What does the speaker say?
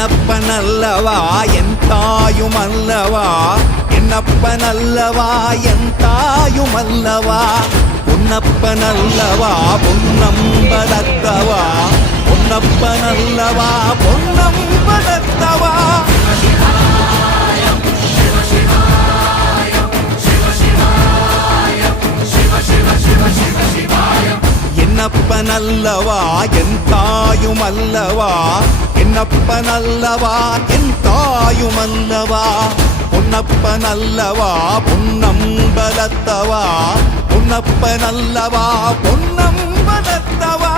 என்னப்பனல்லவா என் தாயுமல்லவா, என்னப்பனல்லவா என் தாயுமல்லவா, பொன்னப்பனல்லவா பொன்னம்பலத்தவா, பொன்னப்பனல்லவா பொன்னம்பலத்தவா. என்னப்பனல்லவா என் தாயுமல்லவா, என்னப்பனல்லவா என் தாயுமல்லவா, பொன்னப்பனல்லவா பொன்னம்பலத்தவா, பொன்னப்பனல்லவா பொன்னம்பலத்தவா.